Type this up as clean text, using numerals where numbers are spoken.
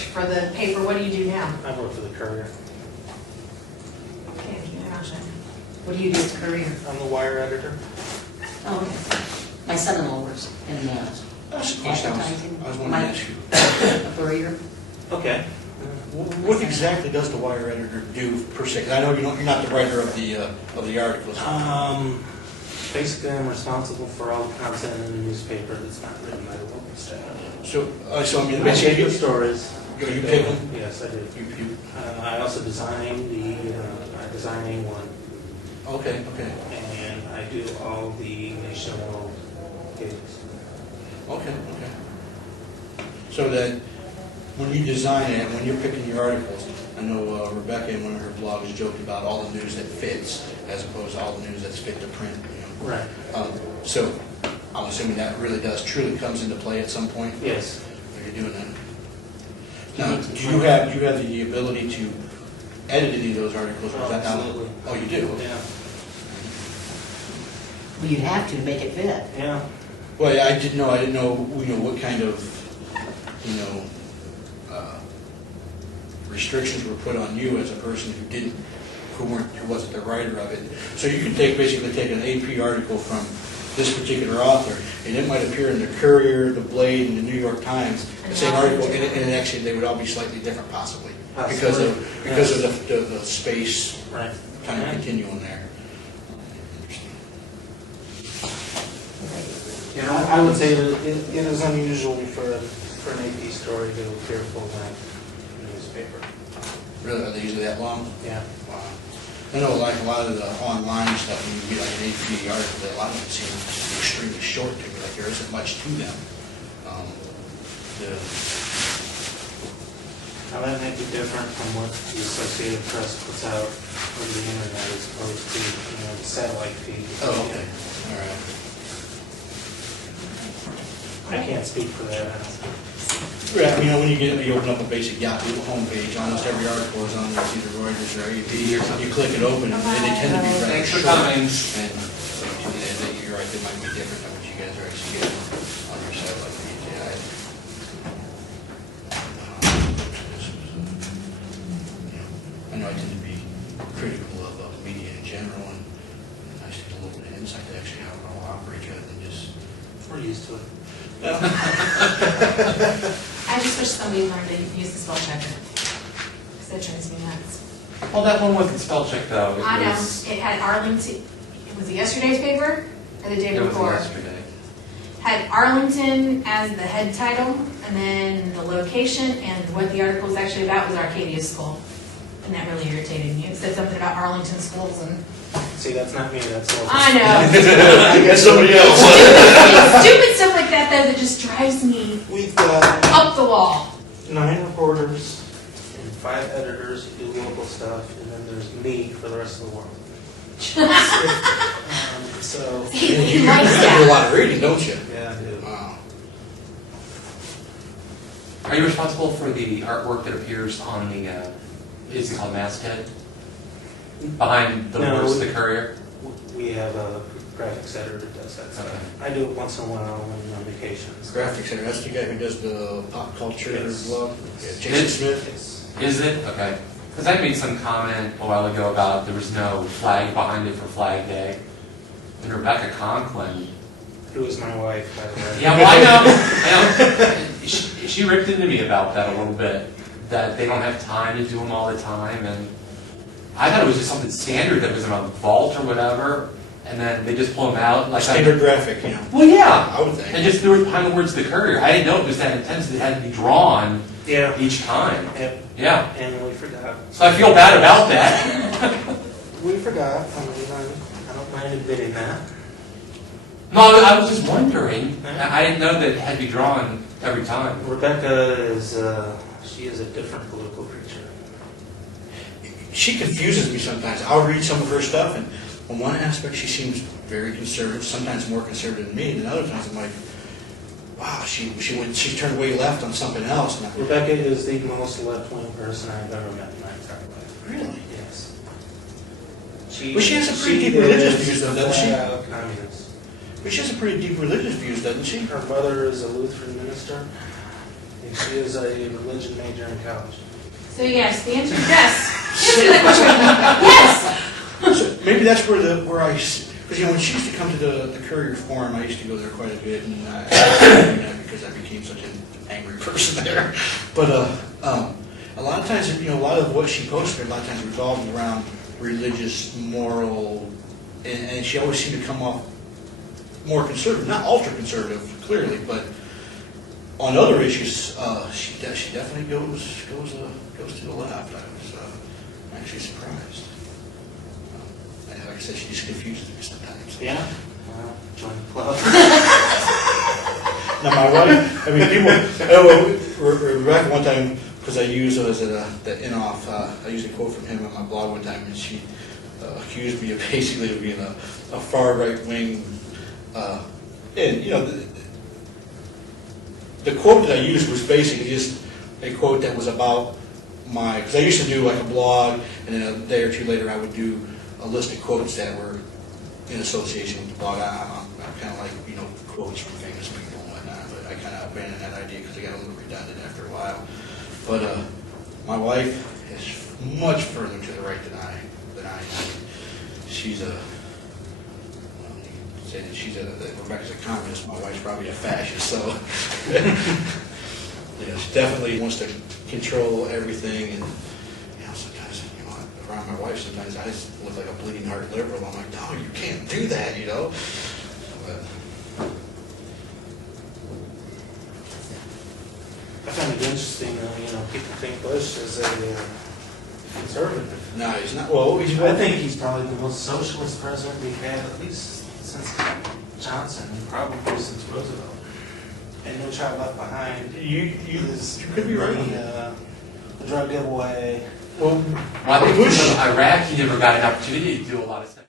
worked for the paper. What do you do now? I work for the Courier. Okay, imagine. What do you do as a career? I'm the wire editor. Oh, okay. My son-in-law works in That's a question I was wanting to ask you. a career. Okay. What exactly does the wire editor do per se? 'Cause I know you're not the writer of the articles. Basically, I'm responsible for all the content in the newspaper that's not written by the local staff. So I mean, I basically, pick the stories. you pick them. Yes, I do. You, I also design I design A1, okay. and I do all the national gigs. Okay. So that when you design it, when you're picking your articles, I know Rebecca in one of her blogs joked about all the news that fits as opposed to all the news that's fit to print. You know? Right. So I'm assuming that really truly comes into play at some point. Yes. When you're doing that. Now, do you have the ability to edit any of those articles? Or is that Absolutely. Not, oh, you do. Yeah. Well, you'd have to make it fit. Yeah. Well, I didn't know. What kind of restrictions were put on you as a person who wasn't the writer of it. So you could basically take an AP article from this particular author, and it might appear in the Courier, the Blade, and the New York Times, the same article, and actually they would all be slightly different, possibly because of the space Right. kind of continuum there. Yeah, I would say that it is unusual for an AP story to appear full-length in the newspaper. Really, are they usually that long? Yeah. Wow. I know, like a lot of the online stuff, when you get like an AP article, a lot of them seem extremely short to me, like there isn't much to them. Now that might be different from what the Associated Press puts out over the internet as opposed to, the satellite feed. Oh, okay, all right. I can't speak for that. Yeah, when you open up a basic Yahoo homepage, almost every article is on there, it's either Reuters or AP, or something. You click it open, and they tend to be rather Thanks for short. coming. And you're right, they might be different than what you guys are actually getting on your site like PTI. I know I tend to be critical of media in general, and I just get a little bit of insight to actually how it all operates rather than just... We're used to it. I just wish somebody learned to use the spell checker. Because that drives me nuts. Well, that one wasn't spell check though. I know. It had Arlington. Was it yesterday's paper or the day It was before? yesterday. Had Arlington as the head title, and then the location, and what the article was actually about was Arcadia School. And that really irritated me. It said something about Arlington schools and... See, that's not me, that's local. I know. I guess somebody else. Stupid stuff like that, though, that just drives me We've got up the wall. 9 reporters and 5 editors who do local stuff, and then there's me for the rest of the world. So, He likes You do a that. lot of reading, don't you? yeah, I do. Wow. Are you responsible for the artwork that appears on the, is it called masthead? Behind the No, words, the Courier? We have a graphics editor that does that stuff. I do it once in a while when I'm on vacations. Graphics editor, that's the guy who does the pop culture Yes. blog. Yeah, Jason Smith. It's, Is it? Okay. Because I made some comment a while ago about there was no flag behind it for Flag Day. And Rebecca Conklin. who is my wife, by the way. Yeah, well, I know. She ripped into me about that a little bit. That they don't have time to do them all the time. And I thought it was just something standard that was in a vault or whatever. And then they just pull them out. Like Standard graphic, you know. Well, yeah. I would think. And just threw it behind the words the Courier. I didn't know it was that intense. It had to be drawn Yeah. each time. Yep. Yeah. And we forgot. So I feel bad about that. We forgot. I don't mind admitting that. No, I was just wondering. I didn't know that it had to be drawn every time. Rebecca is, she is a different political creature. She confuses me sometimes. I'll read some of her stuff, and on one aspect she seems very conservative, sometimes more conservative than me, and other times I'm like, wow, she turned way left on something else. And Rebecca is the most left-wing person I've ever met in my entire life. really? Yes. But she has a pretty deep religious views, though, doesn't she? flat-out communist. But she has a pretty deep religious views, doesn't she? Her mother is a Lutheran minister. And she is a religion major in college. So yes, the answer is yes. Answer that question. Yes! So maybe that's where I, because when she used to come to the Courier Forum, I used to go there quite a bit, and I started doing that because I became such an angry person there. But a lot of times, a lot of what she posted, a lot of times revolved around religious, moral, and she always seemed to come off more conservative, not ultra-conservative, clearly, but on other issues, she definitely goes to the left. I was actually surprised. Like I said, she just confuses me sometimes. Yeah? Well, join the club. Now my wife, people, Rebecca one time, because I used the in-off, I used a quote from him on my blog one time, and she accused me of basically of being a far right wing, and the quote that I used was basically just a quote that was about because I used to do like a blog, and then a day or two later I would do a list of quotes that were in association with the blog. I'm kind of like, quotes from famous people and whatnot, but I kind of abandoned that idea because it got a little redundant after a while. But my wife is much further to the right than I am. She's Rebecca's a communist. My wife's probably a fascist, so she definitely wants to control everything. And sometimes, around my wife, sometimes I just look like a bleeding heart liberal. I'm like, no, you can't do that, But I find it interesting, people think Bush is a conservative. no, he's not. Well, I think he's probably the most socialist president we've had, at least since Johnson, and probably since Roosevelt. And No Child Left Behind. You could be right. The drug giveaway. Well, I think Bush. in Iraq, he never got an opportunity to do a lot of stuff.